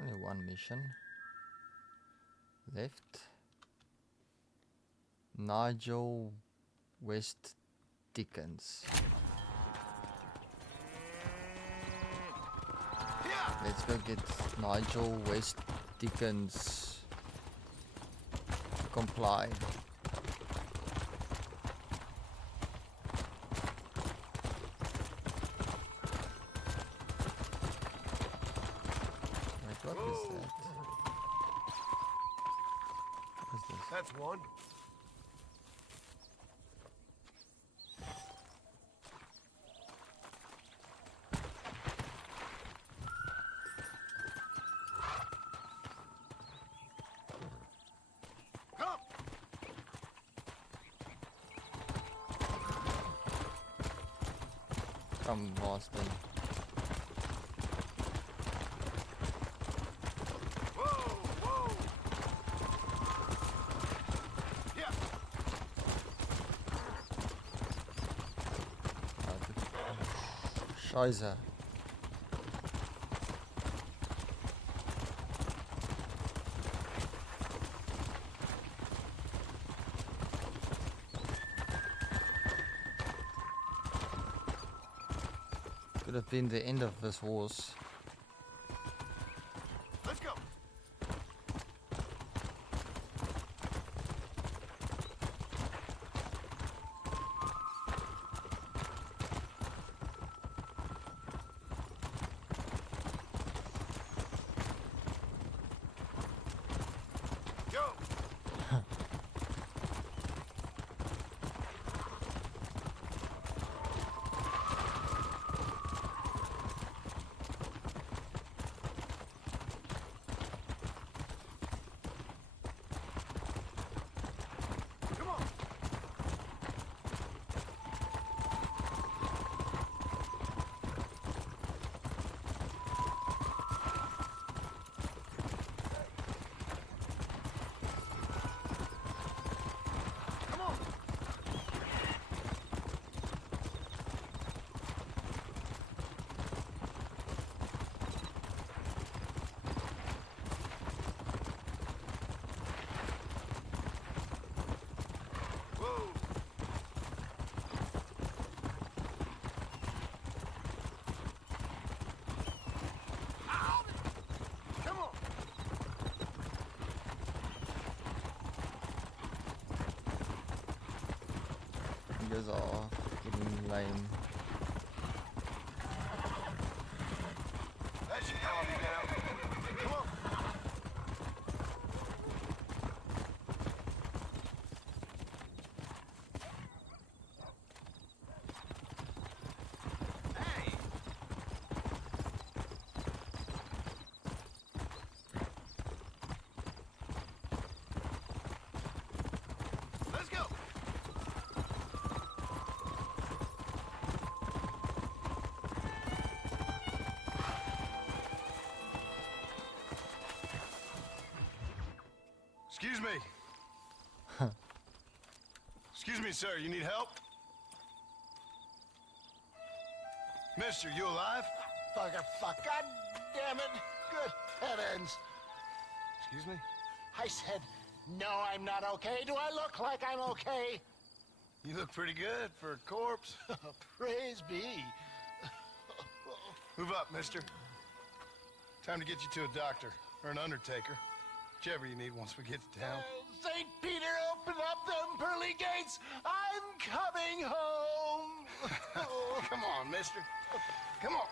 Only one mission left. Nigel West Dickens. Let's go get Nigel West Dickens to comply. Wait, what is that? What is this? That's one. From Boston. Whoa! Yeah. Scheiße. Could have been the end of this horse. Let's go. Go. You guys are getting lame. That should calm you down. Come on. Hey! Let's go. Excuse me. Excuse me, sir. You need help? Mister, you alive? Fuck. God damn it. Good heavens. Excuse me? I said, no, I'm not okay. Do I look like I'm okay? You look pretty good for a corpse. Praise be. Move up, mister. Time to get you to a doctor or an undertaker. Whichever you need once we get to town. St. Peter, open up them pearly gates. I'm coming home. Come on, mister. Come on.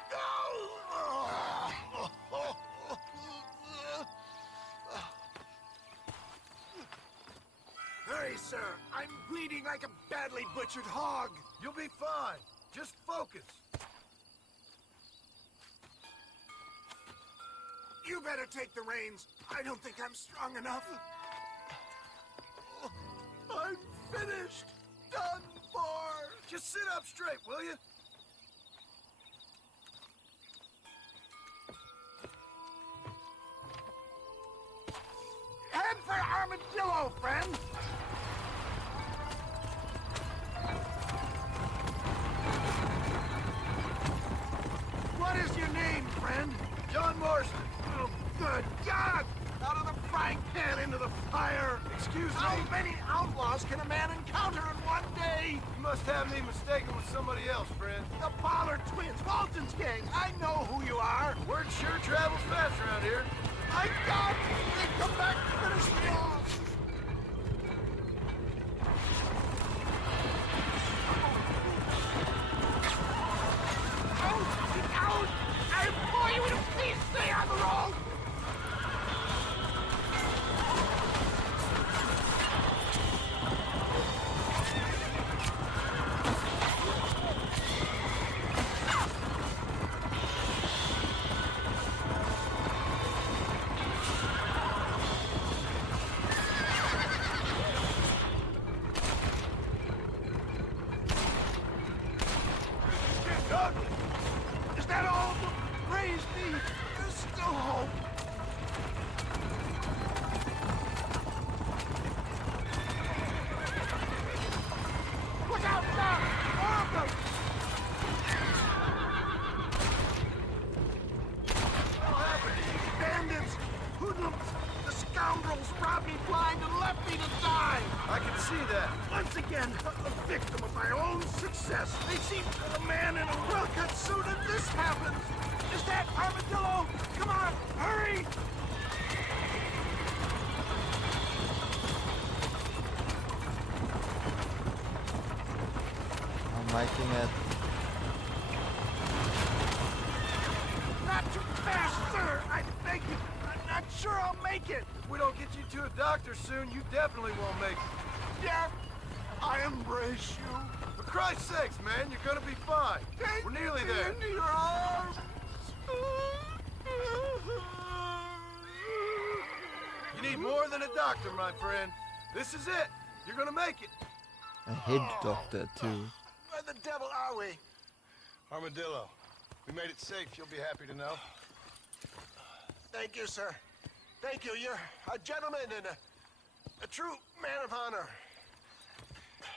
Hurry, sir. I'm bleeding like a badly butchered hog. You'll be fine. Just focus. You better take the reins. I don't think I'm strong enough. I'm finished. Done for. Just sit up straight, will you? Head for Armadillo, friend. What is your name, friend? John Marston. Oh, good. Good God! Out of the frying pan into the fire! Excuse me? How many outlaws can a man encounter in one day? You must have me mistaken with somebody else, friend. The Pollard twins, Walton's gang. I know who you are. Word sure travels fast around here. My God! They come back to finish me off! Out! I implore you to please stay on the road! Is that all? Praise be! There's still hope! Look out, Doc! More of them! What happened to you? Bandits! Hoodlums! The scoundrels robbed me blind and left me to die! I can see that. Once again, a victim of my own success. They see a man in a well-cut suit and this happens. Is that Armadillo? Come on, hurry! I'm making it. Not too fast, sir! I beg you. I'm not sure I'll make it. If we don't get you to a doctor soon, you definitely won't make it. Yeah, I embrace you. For Christ's sakes, man, you're gonna be fine. Take We're nearly me there. into your arms. You need more than a doctor, my friend. This is it. You're gonna make it. A head doctor too. Where the devil are we? Armadillo, we made it safe. You'll be happy to know. Thank you, sir. Thank you. You're a gentleman and a true man of honor.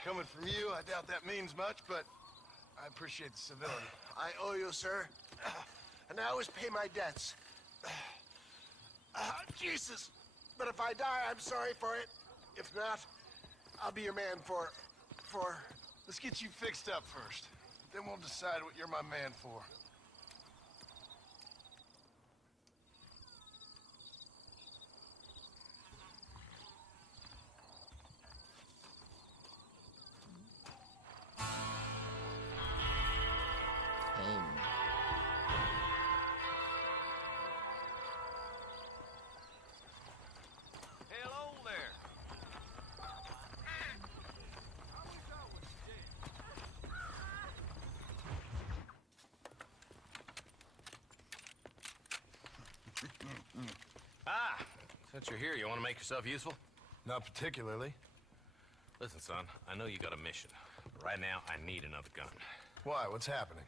Coming from you, I doubt that means much, but I appreciate the civility. I owe you, sir. And I always pay my debts. Jesus. But if I die, I'm sorry for it. If not, I'll be your man for... Let's get you fixed up first. Then we'll decide what you're my man for. Aim. Hello there. Since you're here, you want to make yourself useful? Not particularly. Listen, son, I know you got a mission. But right now, I need another gun. Why? What's happening?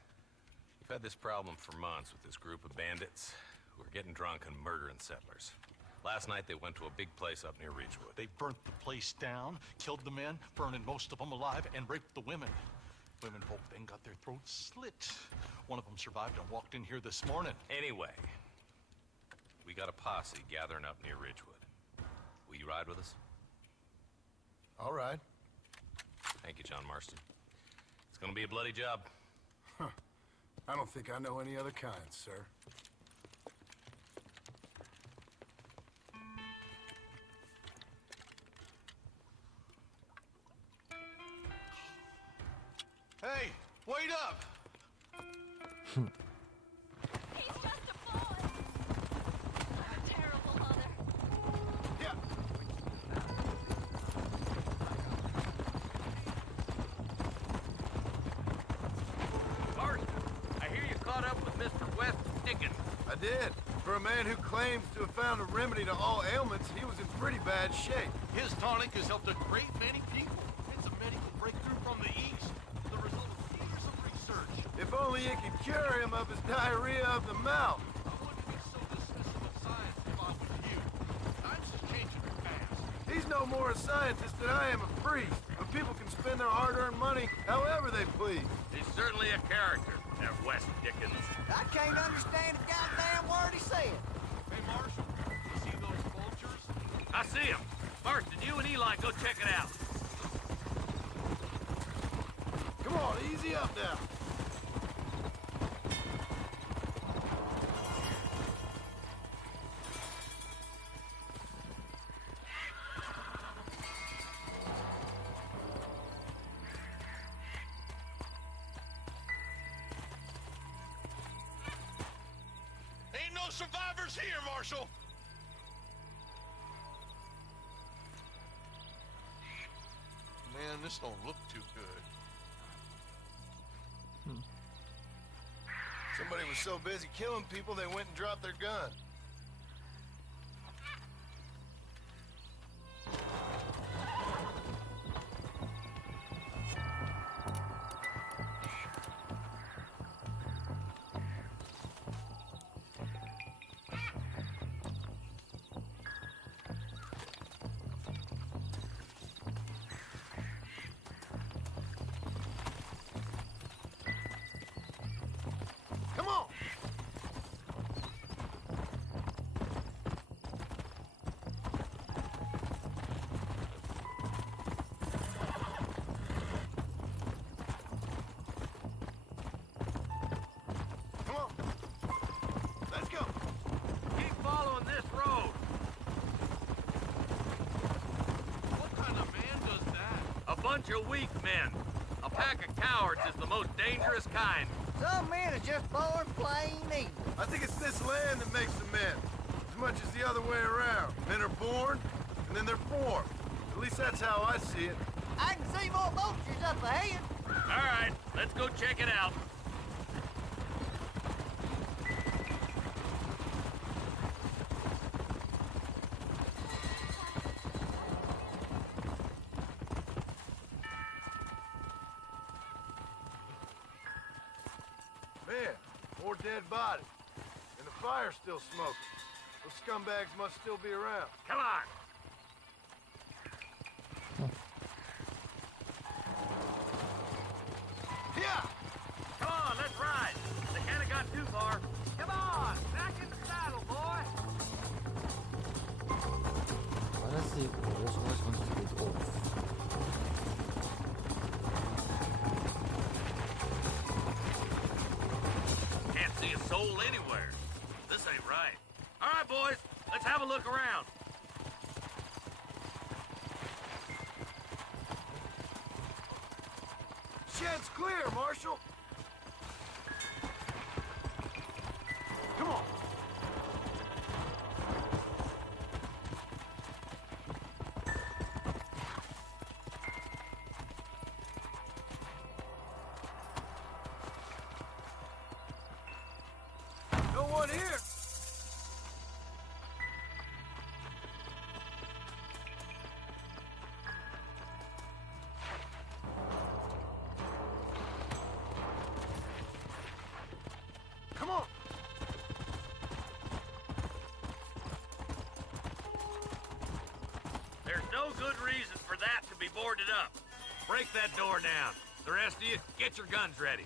We've had this problem for months with this group of bandits who are getting drunk and murdering settlers. Last night, they went to a big place up near Ridgewood. They burnt the place down, killed the men, burning most of them alive, and raped the women. Women folk then got their throats slit. One of them survived and walked in here this morning. Anyway, we got a posse gathering up near Ridgewood. Will you ride with us? All right. Thank you, John Marston. It's gonna be a bloody job. I don't think I know any other kind, sir. Hey, wait up! He's just a boy. I'm a terrible mother. Yeah. Marston, I hear you caught up with Mr. West Dickens. I did. For a man who claims to have found a remedy to all ailments, he was in pretty bad shape. His tonic has helped a great many people. It's a medical breakthrough from the East, the result of years of research. If only it could cure him of his diarrhea of the mouth. I wouldn't be so dismissive of science if I was you. Times is changing fast. He's no more a scientist than I am a priest. But people can spend their hard-earned money however they please. He's certainly a character, that West Dickens. I can't understand a goddamn word he said. Hey, Marshal, You and Eli go check it out. Come on, easy up now. Ain't no survivors here, Marshal. Man, this don't look too good. Somebody was so busy killing people, they went and dropped their gun. Come on! Come on! Let's go! Keep following this road. What kind of man does that? A bunch of weak men. A pack of cowards is the most dangerous kind. Some men are just born plain evil. I think it's this land that makes them men, as much as the other way around. Men are born, and then they're formed. At least that's how I see it. I can see more vultures up ahead. All right, let's go check it out. Man, more dead bodies. And the fire's still smoking. Those scumbags must still be around. Come on. Yeah! Come on, let's ride. They can't have got too far. Come on, back in the saddle, boy. Why does the horse always want to get off? Can't see a soul anywhere. This ain't right. All right, boys, let's have a look around. Shed's clear, Marshal! Come on! No one here! Come on! There's no good reason for that to be boarded up. Break that door down. The rest of you, get your guns ready.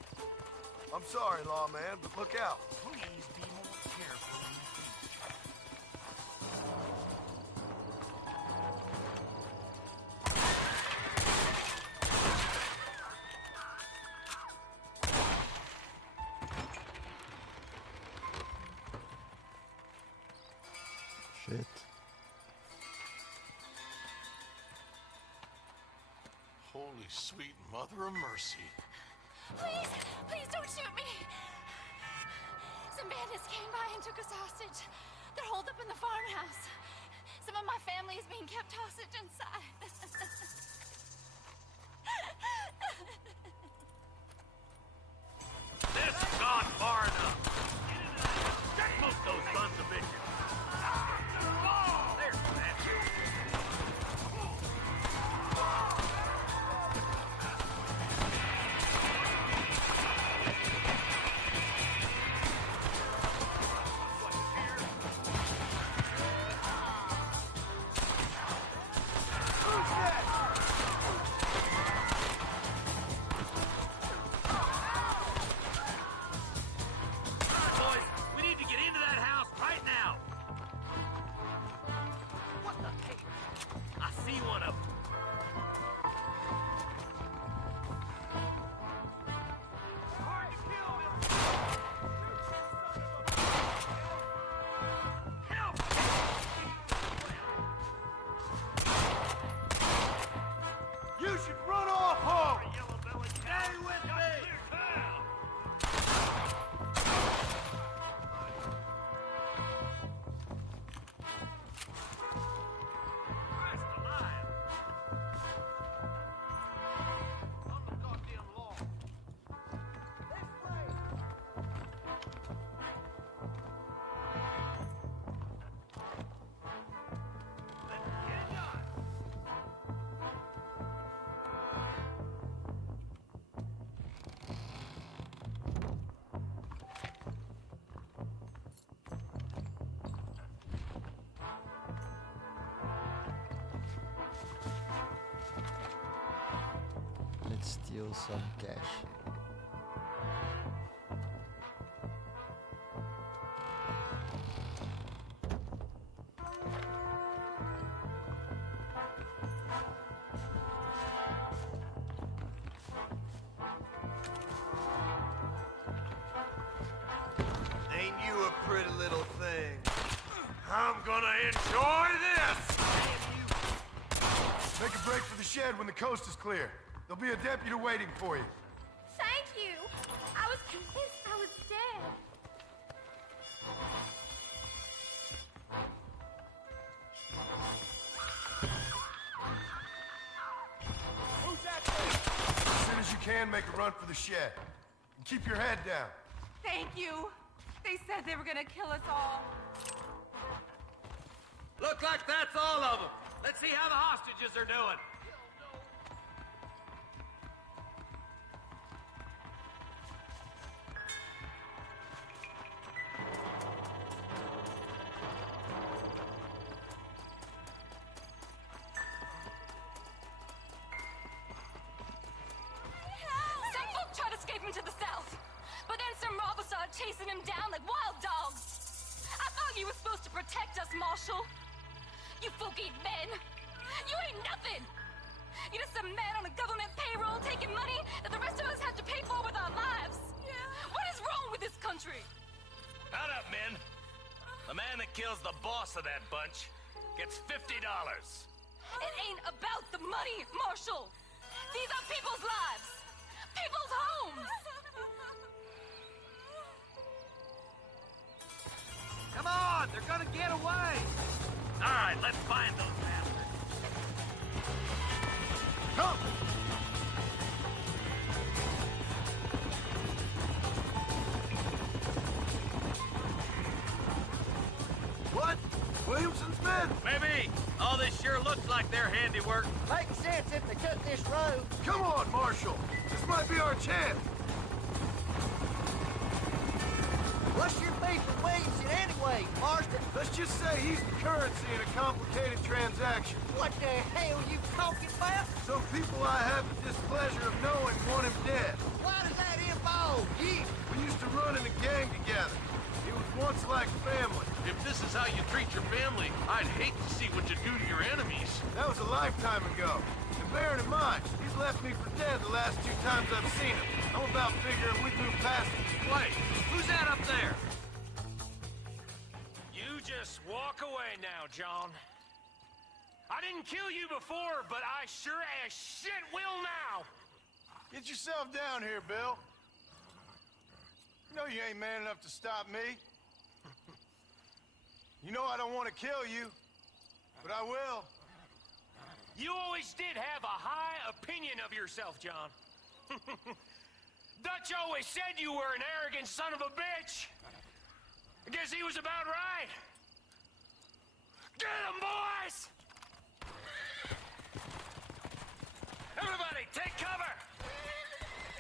I'm sorry, lawman, but look out. Please be more careful in the future. Shit. Holy sweet mother of mercy. Please, please don't shoot me. Some bandits came by and took us hostage. They're holed up in the farmhouse. Some of my family is being kept hostage inside. This has gone far enough. Smoke those sons of bitches. There's that. Who's next? steal some cash. Ain't you a pretty little thing? I'm gonna enjoy this! Make a break for the shed when the coast is clear. There'll be a deputy waiting for you. Thank you. I was convinced I was dead. Who's that thing? As soon as you can, make a run for the shed. And keep your head down. Thank you. They said they were gonna kill us all. Look like that's all of them. Let's see how the hostages are doing. Some folk tried escaping to the south, but then some robbers started chasing him down like wild dogs. I thought you were supposed to protect us, Marshal. You folk ain't men. You ain't nothing. You're just a man on a government payroll taking money that the rest of us have to pay for with our lives. Yeah. What is wrong with this country? Shut up, men. The man that kills the boss of that bunch gets $50. It ain't about the money, Marshal. These are people's lives. People's homes. Come on, they're gonna get away. All right, let's find those bastards. Come! What? Williamson's men? Maybe. All this sure looks like their handiwork. Makes sense if they took this road. Come on, Marshal. This might be our chance. What's your beef with Williamson anyway, Marston? Let's just say he's the currency in a complicated transaction. What the hell you talking about? Some people I have the displeasure of knowing want him dead. Why does that involve you? We used to run in a gang together. It was once like family. If this is how you treat your family, I'd hate to see what you do to your enemies. That was a lifetime ago. And bearing in mind, he's left me for dead the last 2 times I've seen him. I'm about figuring we've moved past it. Wait, who's that up there? You just walk away now, John. I didn't kill you before, but I sure as shit will now. Get yourself down here, Bill. You know you ain't man enough to stop me. You know I don't want to kill you, but I will. You always did have a high opinion of yourself, John. Dutch always said you were an arrogant son of a bitch. I guess he was about right. Get him, boys! Everybody, take cover!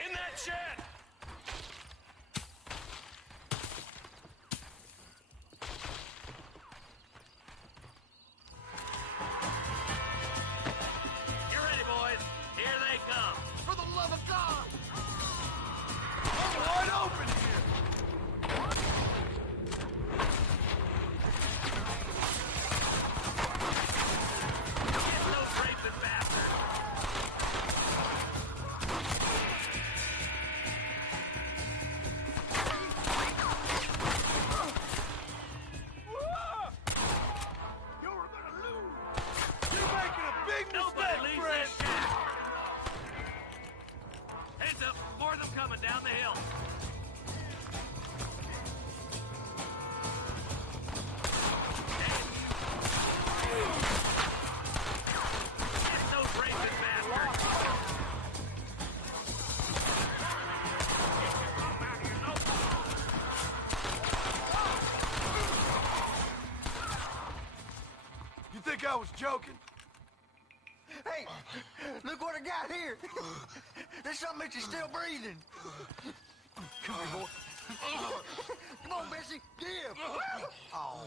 In that shed! You ready, boys? Here they come. For the love of God! I'm wide open here! Get those raping bastards. You're gonna lose! You're making a big Nobody mistake, leaves friend! this shack. Heads up, more of them coming down the hill. Get those raping bastards. You think I was joking? Hey, look what I got here. There's something that you're still breathing. Come here, boy. Come on, Bessie. Give. Oh.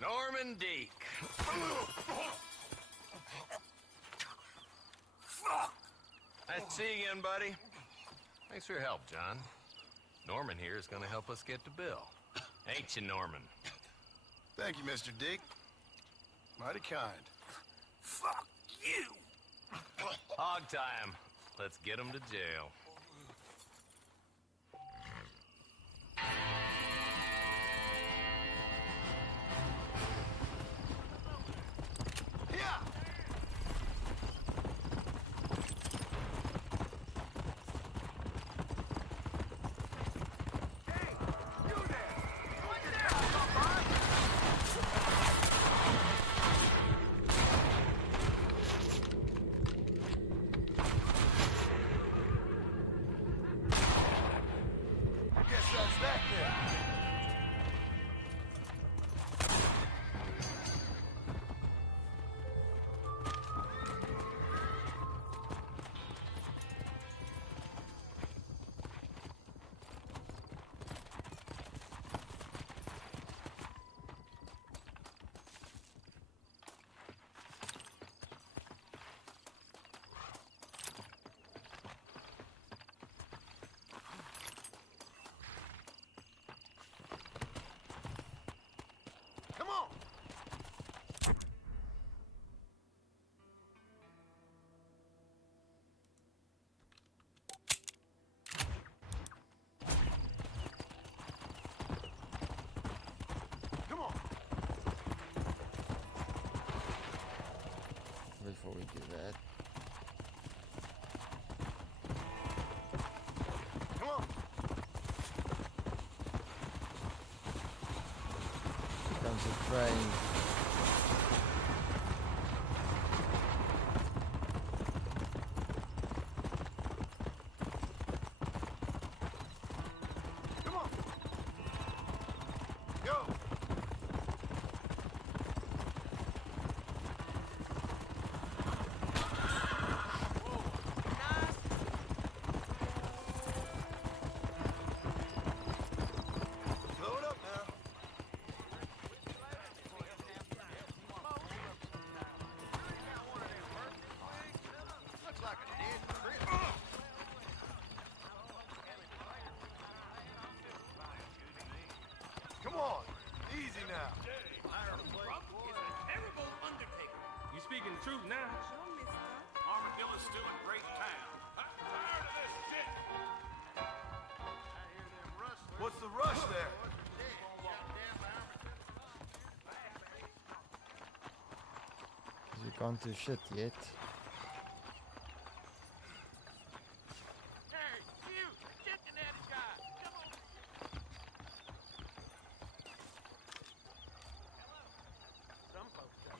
Norman Deek. Fuck. Nice to see you again, buddy. Thanks for your help, John. Norman here is gonna help us get to Bill. Ain't you, Norman? Thank you, Mr. Dick. Mighty kind. Fuck you! Hog time. Let's get him to jail. Yeah! Guess that's that then. Come on! Come on! Before we do that, Come on! comes a train. Come on! Go! Slow it up now. Looks like a dead trip. Come on, easy now. Terrible undertaker. You speaking the truth now? Armadillo's still a great town. I'm tired of this shit. What's the rush there? We can't do shit yet. Hey, you, Cincinnati guy, come on. Some folks say.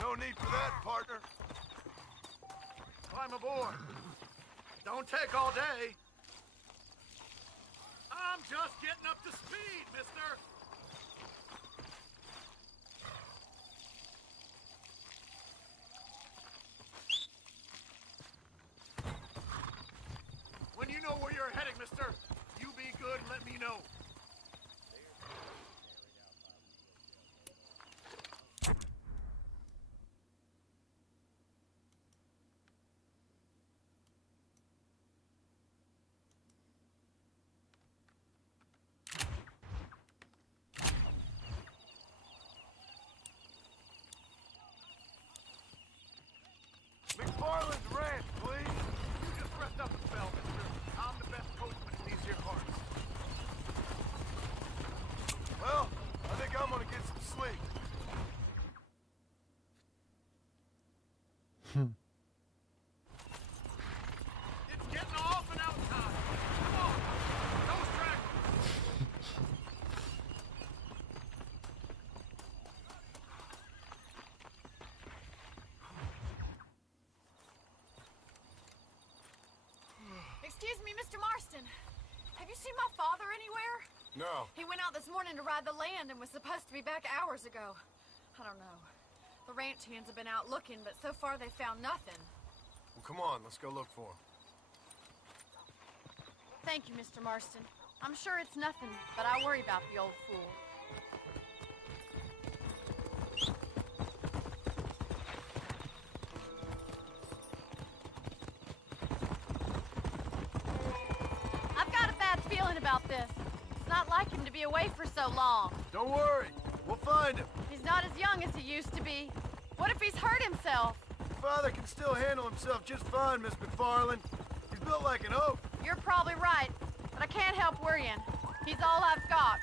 No need for that, partner. Climb aboard. Don't take all day. I'm just getting up to speed, mister. When you know where you're heading, mister, you be good and let me know. McFarland's Ranch, please. You just rest up and spell, mister. I'm the best coachman in these here parts. you seen my father anywhere? No. He went out this morning to ride the land and was supposed to be back hours ago. I don't know. The ranch hands have been out looking, but so far they found nothing. Well, come on, let's go look for him. Thank you, Mr. Marston. I'm sure it's nothing, but I worry about the old fool. I've got a bad feeling about this. It's not like him to be away for so long. Don't worry, we'll find him. He's not as young as he used to be. What if he's hurt himself? Your father can still handle himself just fine, Miss McFarland. He's built like an oak. You're probably right, but I can't help worrying. He's all I've got.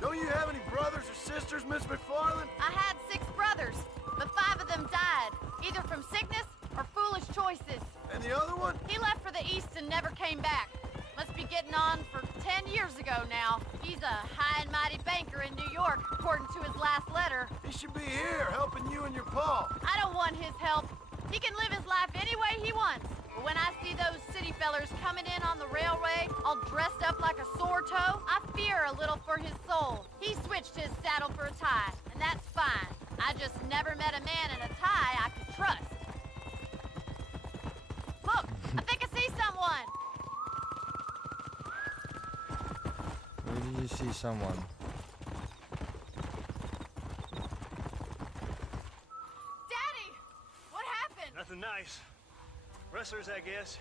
Don't you have any brothers or sisters, Miss McFarland? I had 6 brothers, but 5 of them died, either from sickness or foolish choices. And the other one? He left for the east and never came back. Must be getting on for 10 years ago now. He's a high and mighty banker in New York, according to his last letter. He should be here, helping you and your pa. I don't want his help. He can live his life any way he wants. But when I see those city fellers coming in on the railway, all dressed up like a sore toe, I fear a little for his soul. He switched his saddle for a tie, and that's fine. I just never met a man in a tie I could trust. Look, I think I see someone. Where did you see someone? Daddy! What happened? Nothing nice. Rustlers, I guess.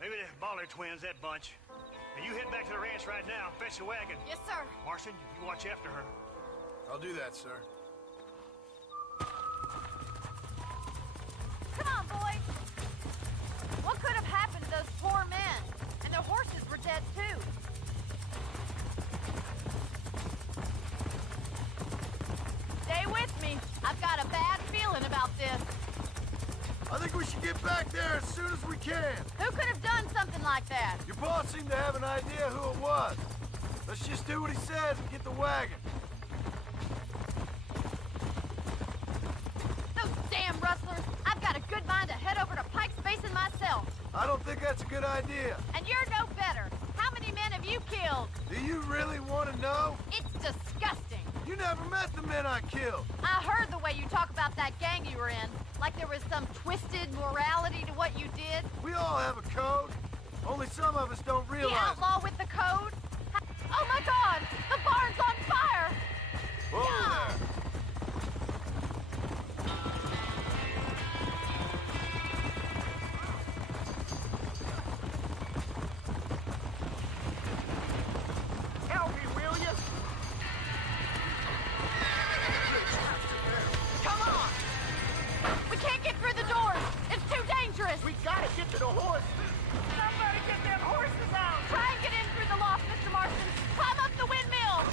Maybe the Baller twins, that bunch. Now you head back to the ranch right now. Fetch the wagon. Yes, sir. Marston, you watch after her. I'll do that, sir. Come on, boy. What could have happened to those poor men? And their horses were dead, too. Stay with me. I've got a bad feeling about this. I think we should get back there as soon as we can. Who could have done something like that? Your boss seemed to have an idea who it was. Let's just do what he says and get the wagon. Those damn rustlers! I've got a good mind to head over to Pike's Basin myself. I don't think that's a good idea. And you're no better. How many men have you killed? Do you really want to know? It's disgusting. You never met the men I killed. I heard the way you talk about that gang you were in. Like there was some twisted morality to what you did. We all have a code. Only some of us don't The realize it. outlaw with the code? Oh my God! The barn's on fire! Whoa there. Help me, will you? Come on! We can't get through the doors! It's too dangerous! We gotta get to the horses. Somebody get them horses out. Try and get in through the loft, Mr. Marston! Climb up the windmill!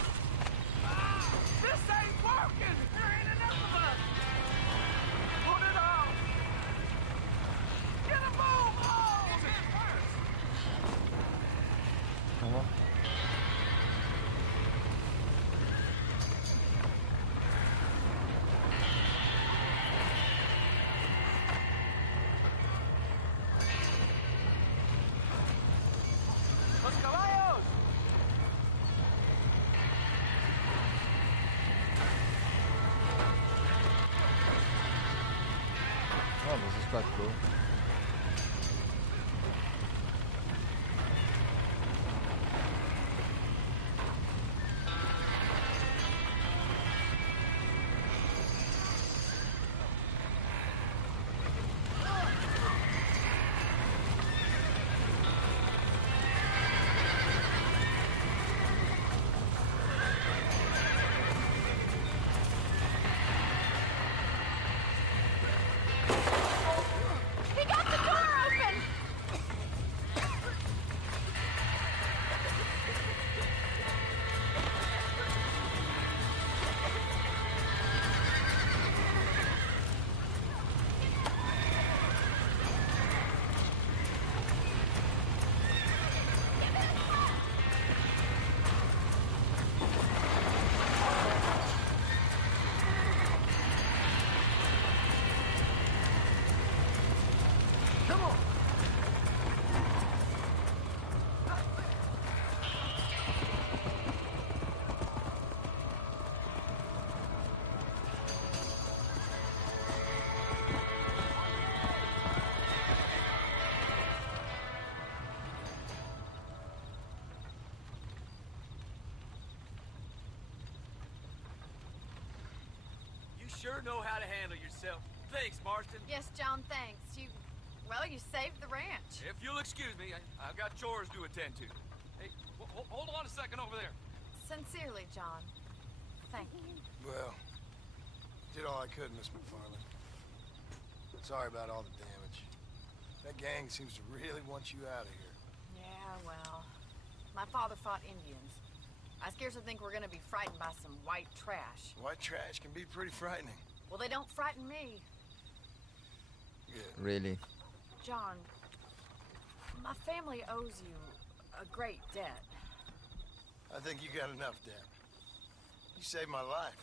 This ain't working. There ain't enough of us. Put it on. Get a move. Oh, it hurts. Tamam. Los caballos. Oh, this is quite cool. sure know how to handle yourself. Thanks, Marston. Yes, John, thanks. Well, you saved the ranch. If you'll excuse me, I've got chores to attend to. Hey, hold on a second over there. Sincerely, John. Thank you. Well, did all I could, Miss McFarland. Sorry about all the damage. That gang seems to really want you out of here. Yeah, well, my father fought Indians. I scarcely think we're gonna be frightened by some white trash. White trash can be pretty frightening. Well, they don't frighten me. Good. Really? John, my family owes you a great debt. I think you got enough debt. You saved my life.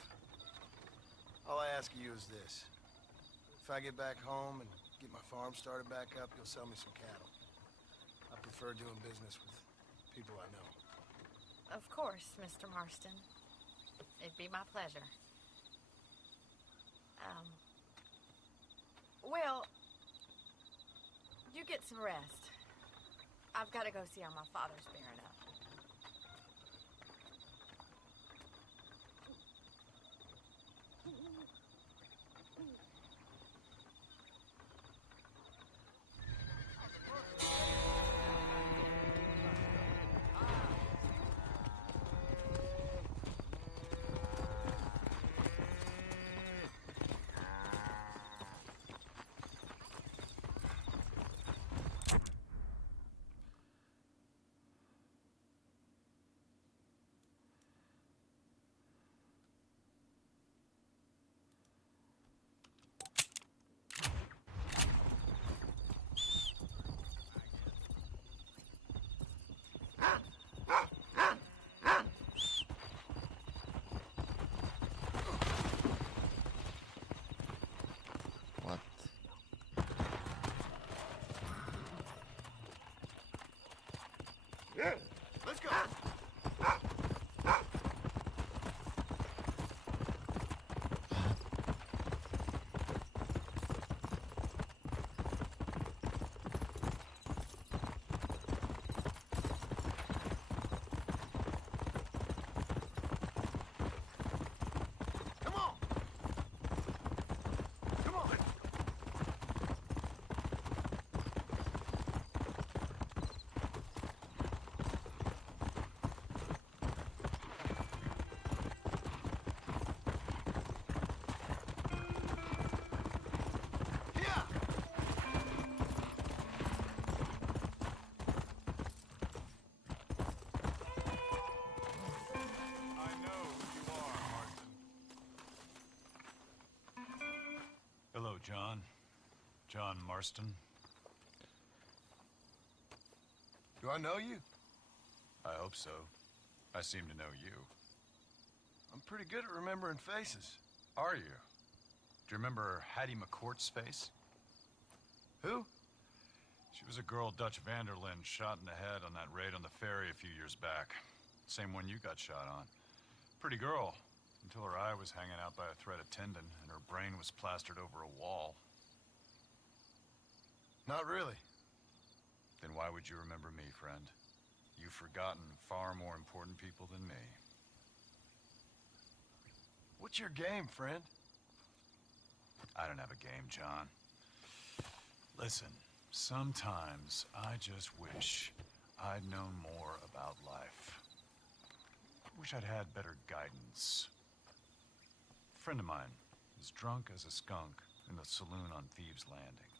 All I ask of you is this. If I get back home and get my farm started back up, you'll sell me some cattle. I prefer doing business with people I know. Of course, Mr. Marston. It'd be my pleasure. Well, you get some rest. I've got to go see how my father's bearing up. What? Let's go! Come on! Come on! Yeah! I know who you are, Marston. Hello, John. John Marston. Do I know you? I hope so. I seem to know you. I'm pretty good at remembering faces. Are you? Do you remember Hattie McCourt's face? Who? She was a girl Dutch Vanderlyn shot in the head on that raid on the ferry a few years back. Same one you got shot on. Pretty girl, until her eye was hanging out by a thread of tendon and her brain was plastered over a wall. Not really. Then why would you remember me, friend? You've forgotten far more important people than me. What's your game, friend? I don't have a game, John. Listen, sometimes I just wish I'd known more about life. Wish I'd had better guidance. A friend of mine is drunk as a skunk in the saloon on Thieves' Landing.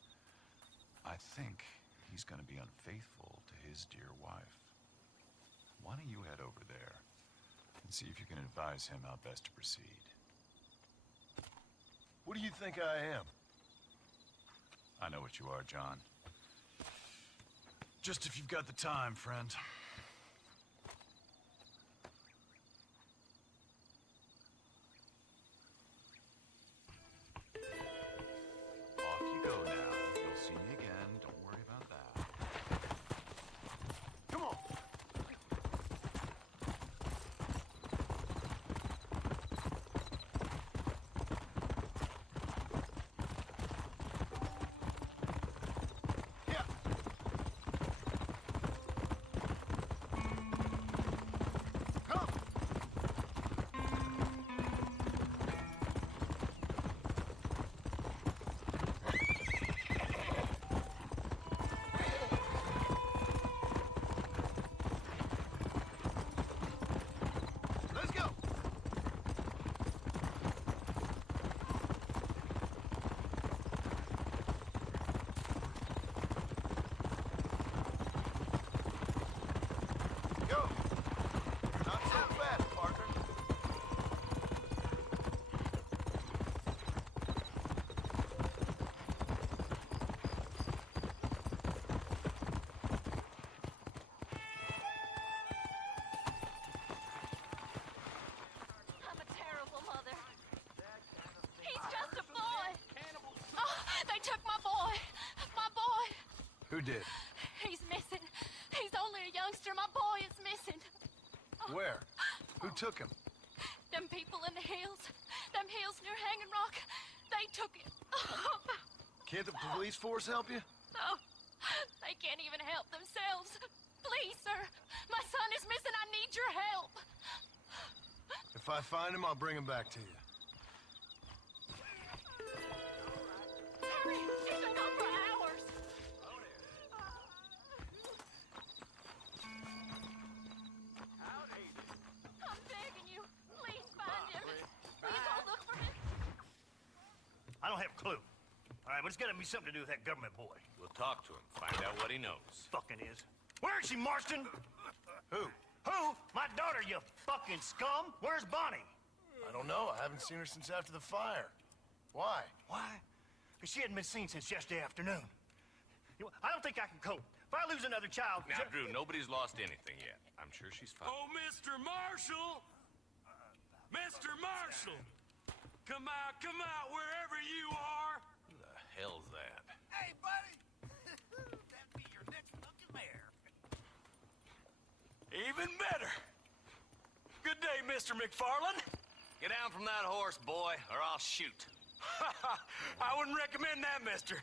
I think he's gonna be unfaithful to his dear wife. Why don't you head over there and see if you can advise him how best to proceed? What do you think I am? I know what you are, John. Just if you've got the time, friend. Off you go now. You'll see me again. Don't worry about that. Come on! Yeah! Who did? He's missing. He's only a youngster. My boy is missing. Where? Who took him? Them people in the hills. Them hills near Hanging Rock. They took him. Can't the police force help you? Oh, they can't even help themselves. Please, sir. My son is missing. I need your help. If I find him, I'll bring him back to you. Hurry. He's been gone for hours. I'm begging you. Please find him. Please go look for him. I don't have a clue. All right, but it's gotta be something to do with that government boy. We'll talk to him, find out what he knows. Fucking is. Where is she, Marston? Who? Who? My daughter, you fucking scum. Where's Bonnie? I don't know. I haven't seen her since after the fire. Why? Why? Because she hadn't been seen since yesterday afternoon. I don't think I can cope. If I lose another child... Now, Drew, nobody's lost anything yet. I'm sure she's fine. Oh, Mr. Marshall! Mr. Marshall! Come out, wherever you are! Who the hell's that? Hey, buddy! That'd be your next fucking mayor. Even better. Good day, Mr. McFarland. Get down from that horse, boy, or I'll shoot. I wouldn't recommend that, mister.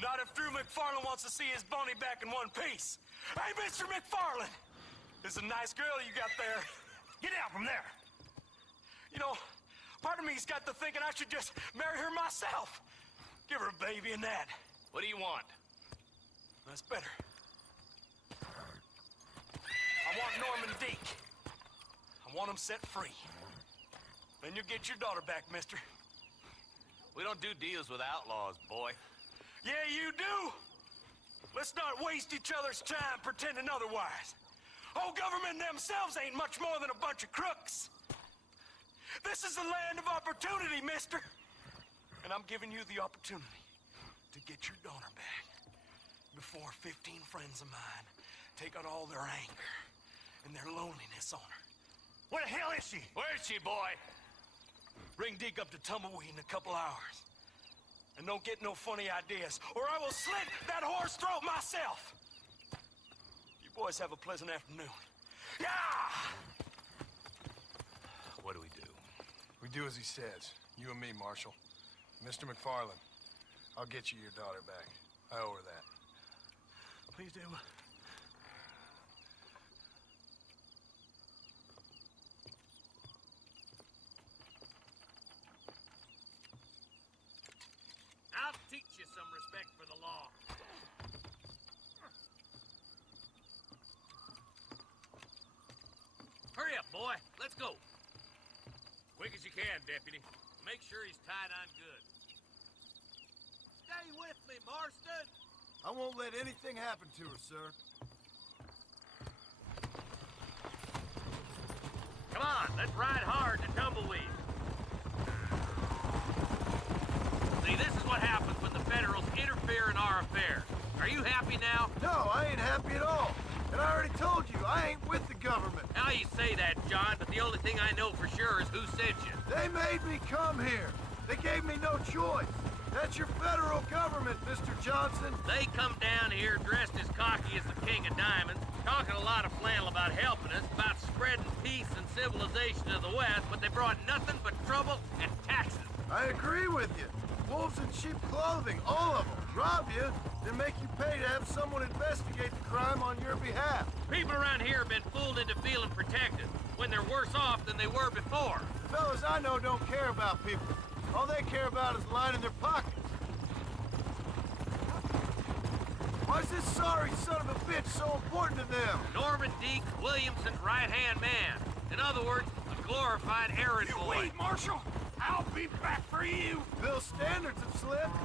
Not if Drew McFarland wants to see his Bonnie back in one piece. Hey, Mr. McFarland! This is a nice girl you got there. Get out from there! You know, part of me's got to thinking I should just marry her myself. Give her a baby and that. What do you want? That's better. I want Norman Deke. I want him set free. Then you'll get your daughter back, mister. We don't do deals with outlaws, boy. Yeah, you do. Let's not waste each other's time pretending otherwise. Oh, government themselves ain't much more than a bunch of crooks. This is the land of opportunity, mister. And I'm giving you the opportunity to get your daughter back before 15 friends of mine take out all their anger and their loneliness on her. Where the hell is she? Where's she, boy? Bring Deke up to Tumbleweed in a couple hours. And don't get no funny ideas, or I will slit that horse throat myself. You boys have a pleasant afternoon. Yeah! What do we do? We do as he says. You and me, Marshal. Mr. McFarland, I'll get you your daughter back. I owe her that. Please do. I'll teach you some respect for the law. Hurry up, boy. Let's go. Quick as you can, deputy. Make sure he's tied on good. Stay with me, Marston. I won't let anything happen to her, sir. Come on, let's ride hard to Tumbleweed. See, this is what happens when the Federals interfere in our affairs. Are you happy now? No, I ain't happy at all. And I already told you, I ain't with the government. Now you say that, John, but the only thing I know for sure is who sent you. They made me come here. They gave me no choice. That's your federal government, Mr. Johnson. They come down here dressed as cocky as the King of Diamonds, talking a lot of flannel about helping us, about spreading peace and civilization to the West, but they brought nothing but trouble and taxes. I agree with you. Wolves in sheep clothing, all of them. Rob you, then make you pay to have someone investigate the crime on your behalf. People around here have been fooled into feeling protected, when they're worse off than they were before. Fellas I know don't care about people. All they care about is lining their pockets. Why's this sorry son of a bitch so important to them? Norman Deke, Williamson's right-hand man. In other words, a glorified errand boy. Wait, Marshal! I'll be back for you! Bill's standards have slipped.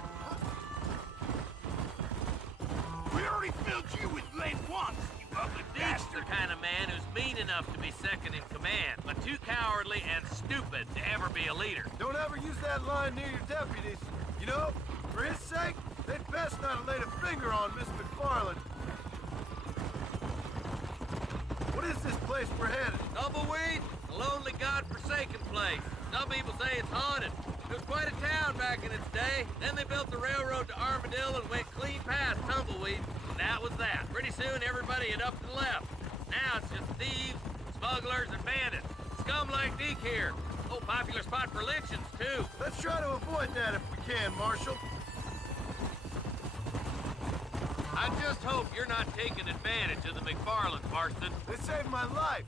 We already filled you with lead once, you ugly Deke's bastard! the kind of man who's mean enough to be second in command, but too cowardly and stupid to ever be a leader. Don't ever use that line near your deputies. You know, for his sake, they'd best not have laid a finger on Miss McFarland. What is this place we're headed? Tumbleweed, a lonely, god-forsaken place. Some people say it's haunted. It was quite a town back in its day. Then they built the railroad to Armadillo and went clean past Tumbleweed. And that was that. Pretty soon, everybody had up and left. Now it's just thieves, smugglers, and bandits. Scum like Deke here. Oh, popular spot for lynchings, too. Let's try to avoid that if we can, Marshal. I just hope you're not taking advantage of the McFarlands, Marston. They saved my life.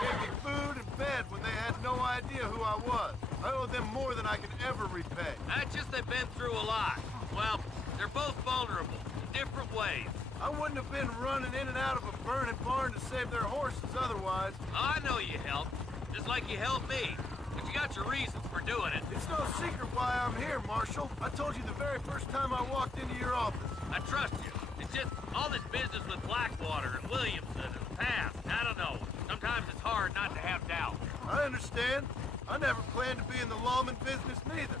Gave me food and bed when they had no idea who I was. I owe them more than I can ever repay. That's just they've been through a lot. Well, they're both vulnerable in different ways. I wouldn't have been running in and out of a burning barn to save their horses otherwise. I know you helped, just like you helped me. But you got your reasons for doing it. It's no secret why I'm here, Marshal. I told you the very first time I walked into your office. I trust you. It's just all this business with Blackwater and Williamson and the past. I don't know. Sometimes it's hard not to have doubt. I understand. I never planned to be in the lawman business neither.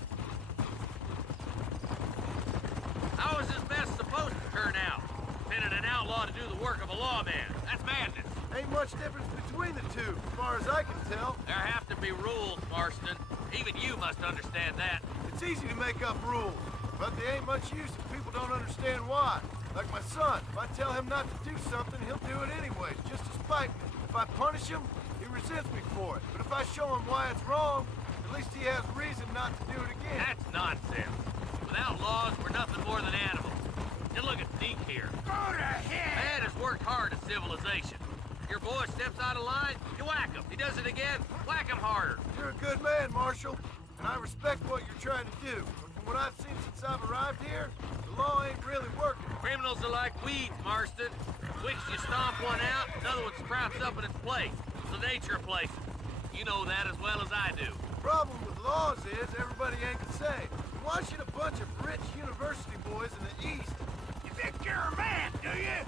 How is this mess supposed to turn out? Pinning an outlaw to do the work of a lawman. That's madness. Ain't much difference between the two, as far as I can tell. There have to be rules, Marston. Even you must understand that. It's easy to make up rules, but they ain't much use if people don't understand why. Like my son, if I tell him not to do something, he'll do it anyways, just to spite me. If I punish him, he resents me for it. But if I show him why it's wrong, at least he has reason not to do it again. That's nonsense. Without laws, we're nothing more than animals. And look at Deke here. Go to hell! Man has worked hard at civilization. Your boy steps out of line, you whack him. He does it again, whack him harder. You're a good man, Marshal, and I respect what you're trying to do. But from what I've seen since I've arrived here, the law ain't really working. Criminals are like weeds, Marston. Quick you stomp one out, another one sprouts up in its place. It's the nature of places. You know that as well as I do. The problem with laws is everybody ain't the same. Why should a bunch of rich university boys in the East... You think you're a man, do you?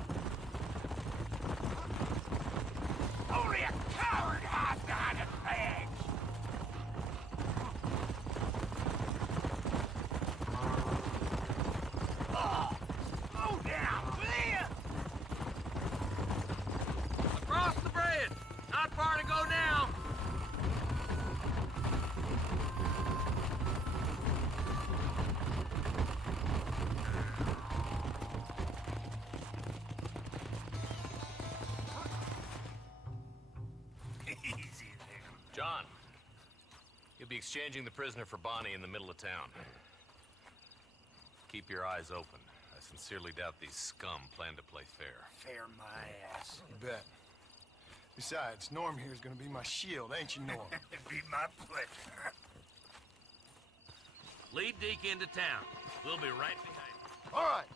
Only a coward hides behind a badge. Oh, slow down, will ya? Across the bridge. Not far to go now. John, you'll be exchanging the prisoner for Bonnie in the middle of town. Keep your eyes open. I sincerely doubt these scum plan to play fair. Fair my ass. You bet. Besides, Norm here's gonna be my shield, ain't you, Norm? It'd be my pleasure. Lead Deke into town. We'll be right behind you. All right,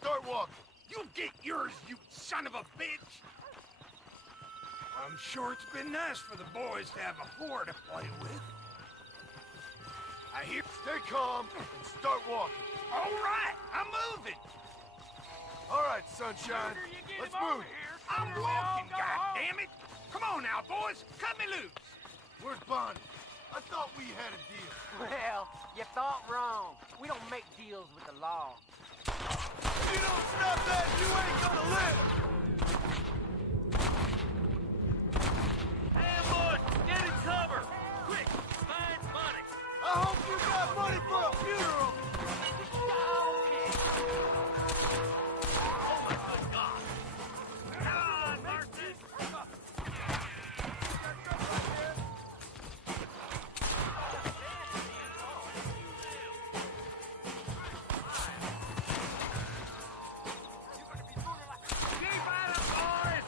start walking. You get yours, you son of a bitch! I'm sure it's been nice for the boys to have a whore to play with. I hear... Stay calm and start walking. All right, I'm moving. All right, sunshine. Let's move. I'm walking, goddammit! Come on now, boys. Cut me loose. Where's Bonnie? I thought we had a deal. Well, you thought wrong. We don't make deals with the law. If you don't stop that, you ain't gonna live! Ambush! Get in cover! Quick! Find Bonnie! I hope you got money for a funeral! Oh my good God! Come on, Marston! Keep at him, boys!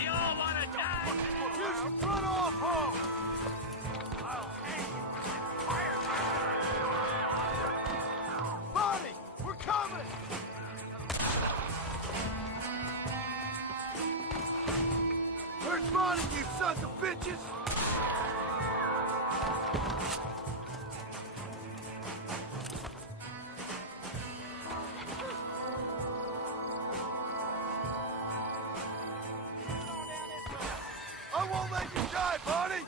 You all wanna die? You should run off home! Bonnie, we're coming! Where's Bonnie, you sons of bitches? I won't let you die, Bonnie!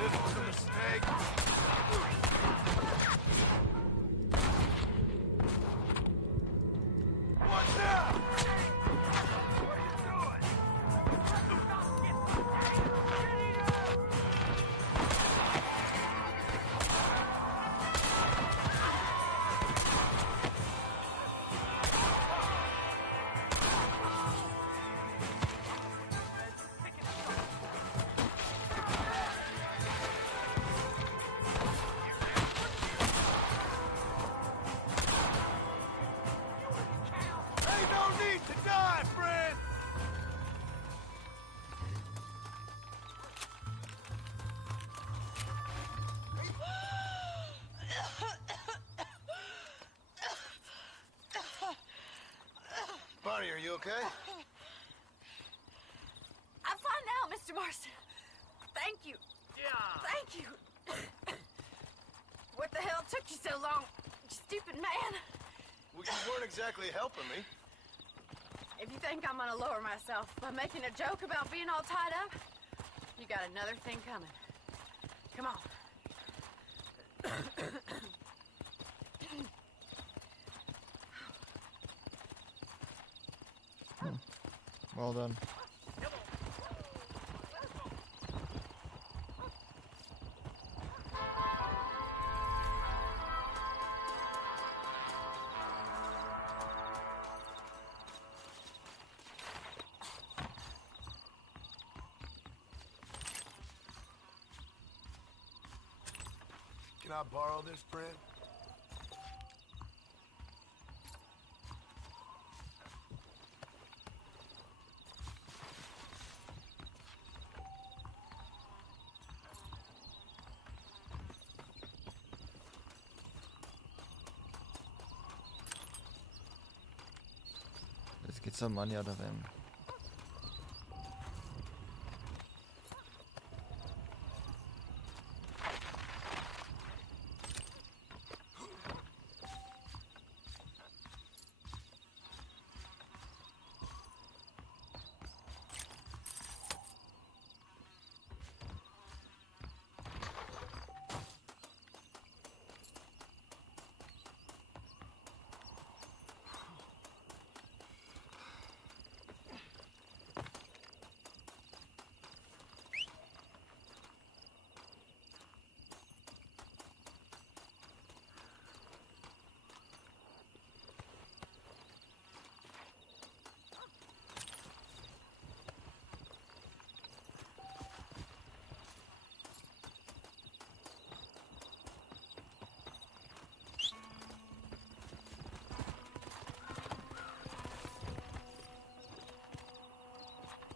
This was a mistake. What now? You okay? I'm fine now, Mr. Marston. Thank you. Yeah. Thank you. What the hell took you so long, you stupid man? Well, you weren't exactly helping me. If you think I'm gonna lower myself by making a joke about being all tied up, you got another thing coming. Come on. Well done. Can I borrow this, friend? Let's get some money out of him.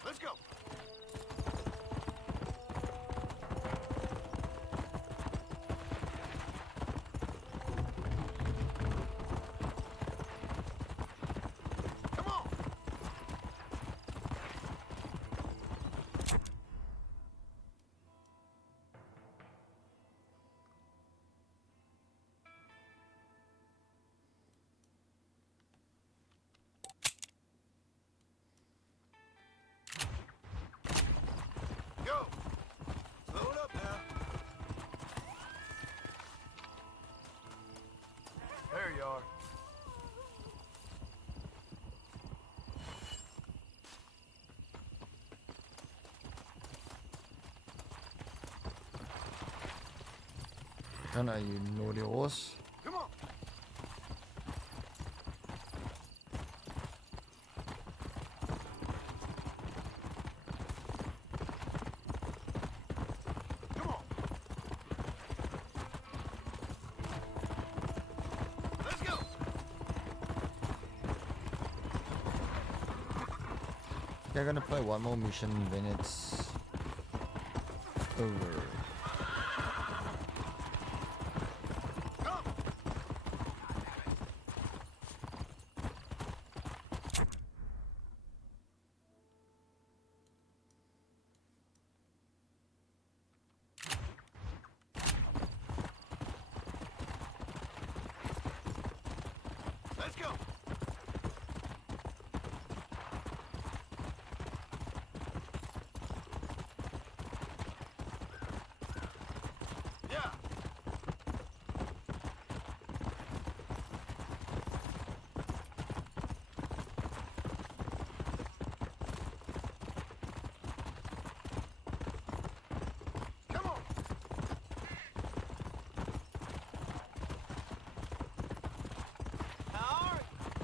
Let's go. Come on. Go! Slow it up now. There you are. Dann are you naughty horse? Come on. Come on. Let's go. They're gonna play one more mission, then it's over. Come. Let's go. Yeah. Come on. How are you?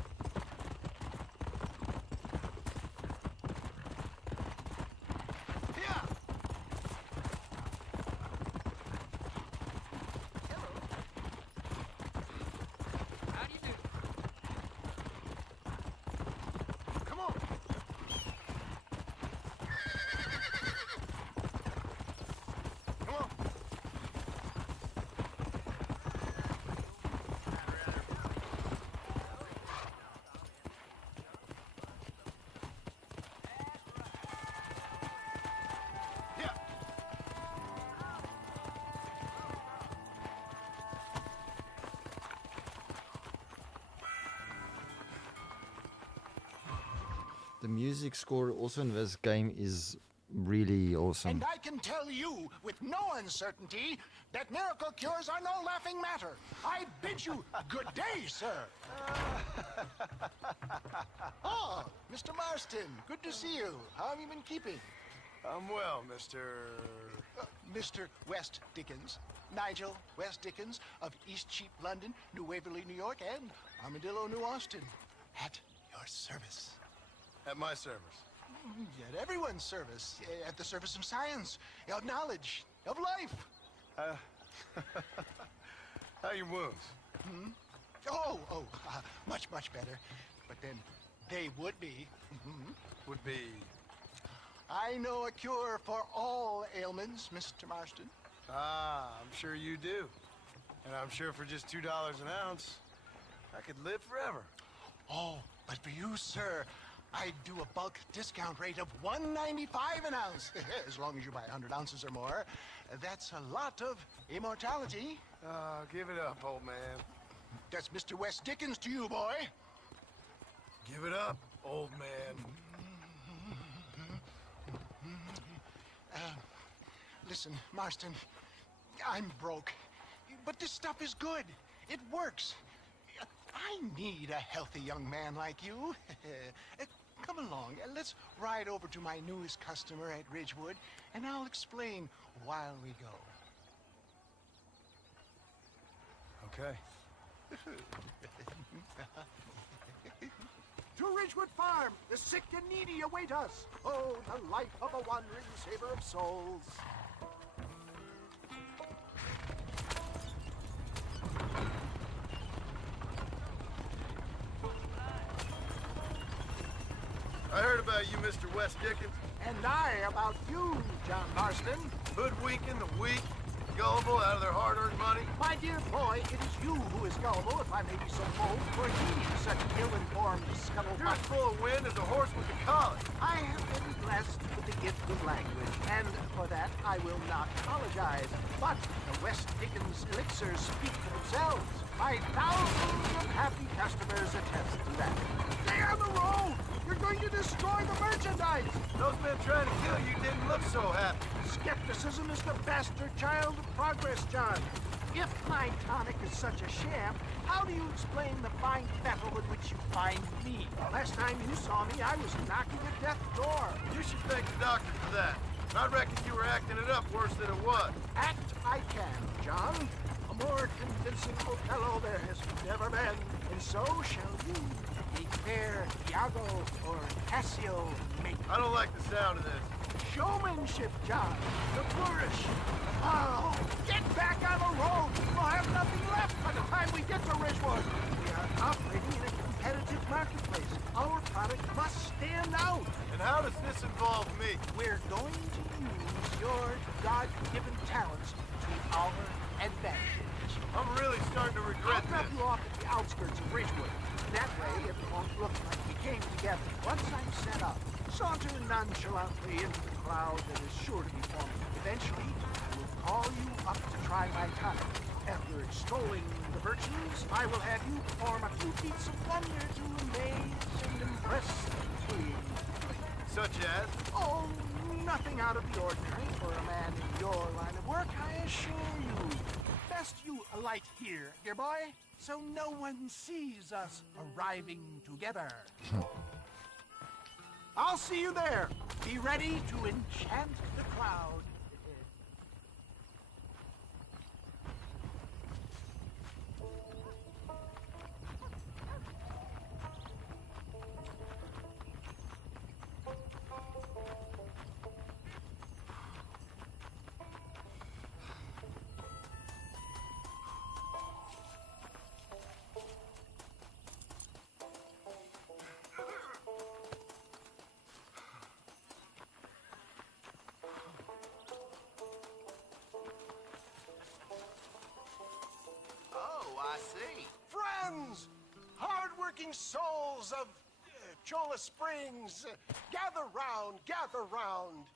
music score also in this game is really awesome. And I can tell you with no uncertainty that miracle cures are no laughing matter. I bid you good day, sir. Oh, Mr. Marston, good to see you. How have you been keeping? I'm well, Mr. Mr. West Dickens. Nigel West Dickens of East Cheap, London, New Waverly, New York, and Armadillo, New Austin. At your service. At my service. At everyone's service. At the service of science, of knowledge, of life. How are your wounds? Much, much better. But then they would be. Would be... I know a cure for all ailments, Mr. Marston. Ah, I'm sure you do. And I'm sure for just $2 an ounce, I could live forever. Oh, but for you, sir, I'd do a bulk discount rate of $1.95 an ounce. As long as you buy 100 ounces or more. That's a lot of immortality. Give it up, old man. That's Mr. West Dickens to you, boy. Give it up, old man. Listen, Marston, I'm broke, but this stuff is good. It works. I need a healthy young man like you. Come along, let's ride over to my newest customer at Ridgewood, and I'll explain while we go. Okay. To Ridgewood Farm, the sick and needy await us. Oh, the life of a wandering saver of souls. I heard about you, Mr. West Dickens. And I about you, John Marston. Hoodwinking the weak, gullible out of their hard-earned money. My dear boy, it is you who is gullible, if I may be so bold, for heeding such ill-informed scuttlebutt. You're as full of wind as a horse with a collar. I have been blessed with the gift of language, and for that I will not apologize. But the West Dickens elixirs speak for themselves. My thousands of happy customers attest to that. Stay on the road! You're going to destroy the merchandise! Those men trying to kill you didn't look so happy. Skepticism is the bastard child of progress, John. If my tonic is such a sham, how do you explain the fine fettle in which you find me? Last time you saw me, I was knocking at death's door. You should thank the doctor for that. I reckon you were acting it up worse than it was. Act I can, John. A more convincing Othello there has never been, and so shall you. A fair Iago or Cassio make. I don't like the sound of this. Showmanship, John. The flourish. Oh, get back on the road. We'll have nothing left by the time we get to Ridgewood. We are operating in a competitive marketplace. Our product must stand out. And how does this involve me? We're going to use your God-given talents to our advantage. I'm really starting to regret I'll drop this. you off at the outskirts of Ridgewood. That way, it won't look like we came together. Once I'm set up, saunter nonchalantly into the crowd that is sure to be forming. Eventually, I will call you up to try my tonic. After extolling the virtues, I will have you perform a few feats of wonder to amaze and impress the king. Such as? Oh, nothing out of the ordinary for a man in your line of work, I assure you. Best you alight here, dear boy, so no one sees us arriving together. I'll see you there. Be ready to enchant the crowd. I see. Friends, hard-working souls of Cholla Springs, gather round, gather round.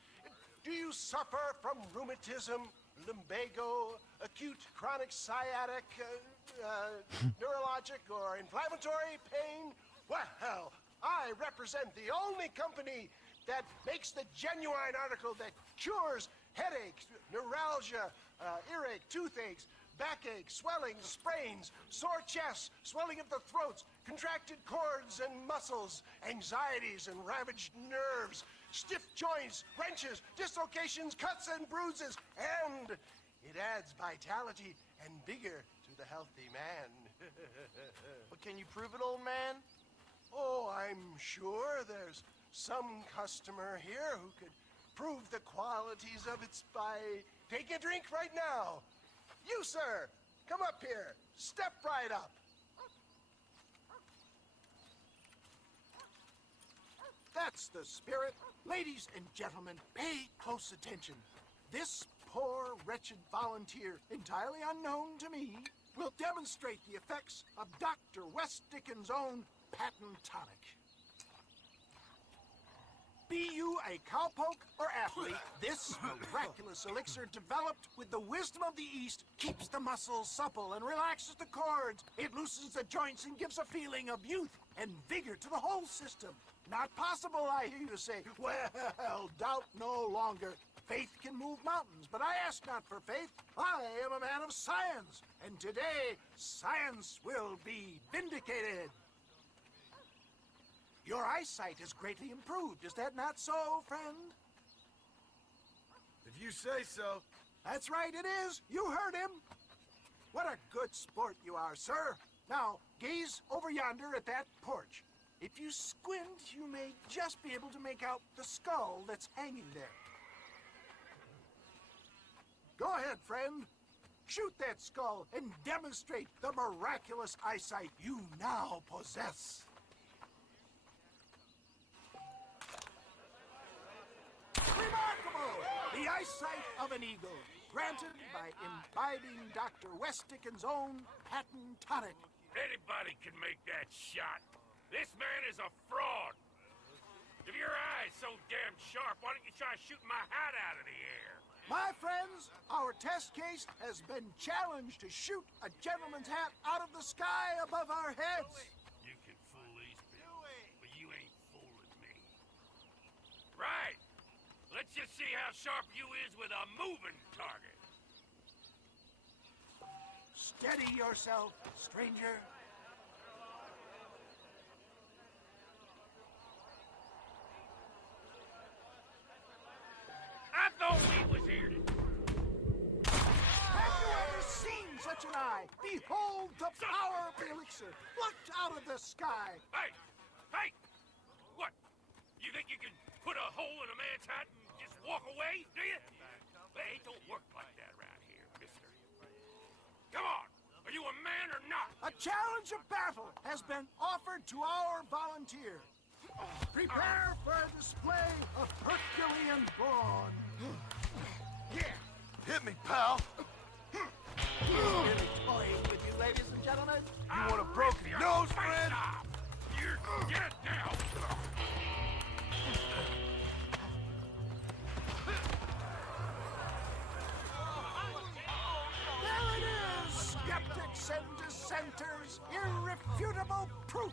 Do you suffer from rheumatism, lumbago, acute chronic sciatic, neurologic or inflammatory pain? Well, I represent the only company that makes the genuine article that cures headaches, neuralgia, earache, toothaches, backache, swelling, sprains, sore chests, swelling of the throats, contracted cords and muscles, anxieties and ravaged nerves, stiff joints, wrenches, dislocations, cuts and bruises, and it adds vitality and vigor to the healthy man. But can you prove it, old man? Oh, I'm sure there's some customer here who could prove the qualities of it by taking a drink right now. You, sir, come up here. Step right up. That's the spirit. Ladies and gentlemen, pay close attention. This poor, wretched volunteer, entirely unknown to me, will demonstrate the effects of Dr. West Dickens' own patent tonic. Be you a cowpoke or athlete, this miraculous elixir developed with the wisdom of the East keeps the muscles supple and relaxes the cords. It loosens the joints and gives a feeling of youth and vigor to the whole system. Not possible, I hear you say. Well, doubt no longer. Faith can move mountains, but I ask not for faith. I am a man of science, and today science will be vindicated. Your eyesight is greatly improved. Is that not so, friend? If you say so. That's right, it is. You heard him. What a good sport you are, sir. Now, gaze over yonder at that porch. If you squint, you may just be able to make out the skull that's hanging there. Go ahead, friend. Shoot that skull and demonstrate the miraculous eyesight you now possess. Remarkable! The eyesight of an eagle, granted by imbibing Dr. West Dickens' own patent tonic. Anybody can make that shot. This man is a fraud. If your eye's so damn sharp, why don't you try shooting my hat out of the air? My friends, our test case has been challenged to shoot a gentleman's hat out of the sky above our heads. You can fool these people, but you ain't fooling me. Right. Let's just see how sharp you is with a moving target. Steady yourself, stranger. I thought we was here to... Have you ever seen such an eye? Behold the power of the elixir, plucked out of the sky. Hey! Hey! What? You think you can put a hole in a man's hat and just walk away, do you? Well, it don't work like that around here, mister. Come on! Are you a man or not? A challenge of battle has been offered to our volunteer. Prepare for a display of Herculean brawn. Yeah! Hit me, pal! Really toying with you, ladies and gentlemen. You want a broken nose, friend? You're dead now! There it is! Skeptics and dissenters, irrefutable proof.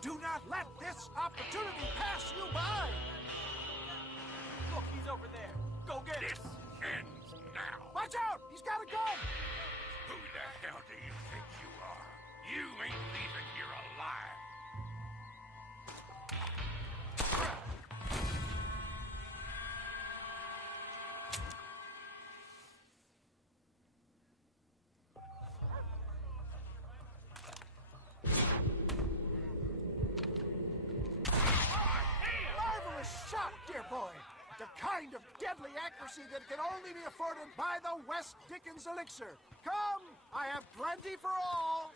Do not let this opportunity pass you by. Look, he's over there. Go get This him. ends now! Watch out! He's got a gun! Who the hell do you think you are? You ain't leaving here alive! Marvelous shot, dear boy. The kind of deadly accuracy that can only be afforded by the West Dickens elixir. Come, I have plenty for all.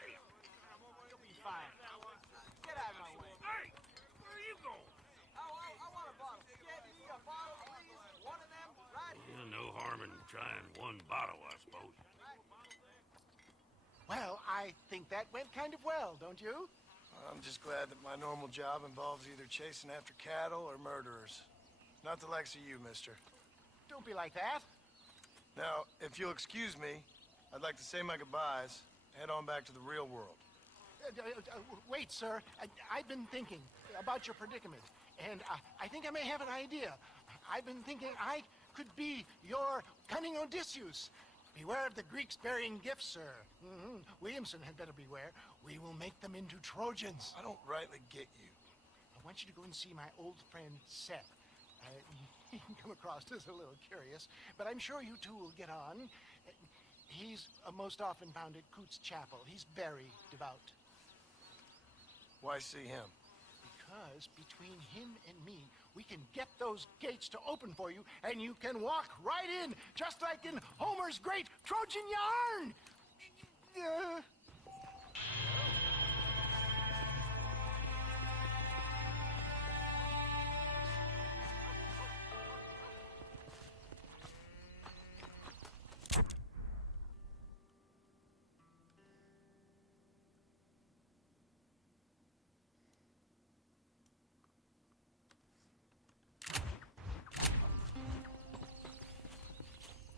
You'll be fine. Get out of my way. Hey! Where are you going? I want a bottle. Get me a bottle, please. One of them, right here. No harm in trying one bottle, I suppose. Well, I think that went kind of well, don't you? I'm just glad that my normal job involves either chasing after cattle or murderers. Not the likes of you, mister. Don't be like that. Now, if you'll excuse me, I'd like to say my goodbyes, head on back to the real world. Wait, sir. I've been thinking about your predicament, and I think I may have an idea. I've been thinking I could be your cunning Odysseus. Beware of the Greeks bearing gifts, sir. Williamson had better beware. We will make them into Trojans. I don't rightly get you. I want you to go and see my old friend Seth. He can come across as a little curious, but I'm sure you two will get on. He's most often found at Coots Chapel. He's very devout. Why see him? Because between him and me, we can get those gates to open for you, and you can walk right in, just like in Homer's great Trojan yarn!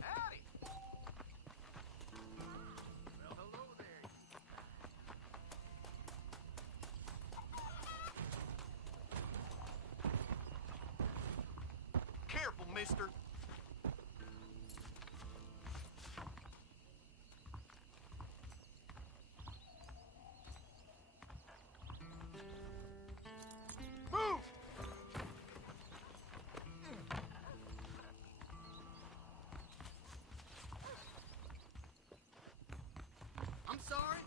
Howdy. Well, hello there. Careful, mister. Move! I'm sorry.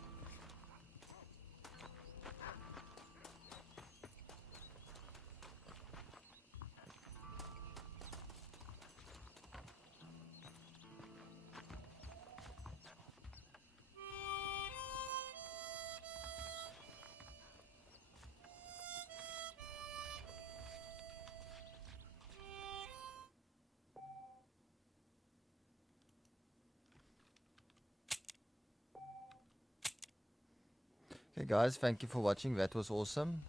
Okay guys, thank you for watching. That was awesome.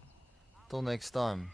Till next time.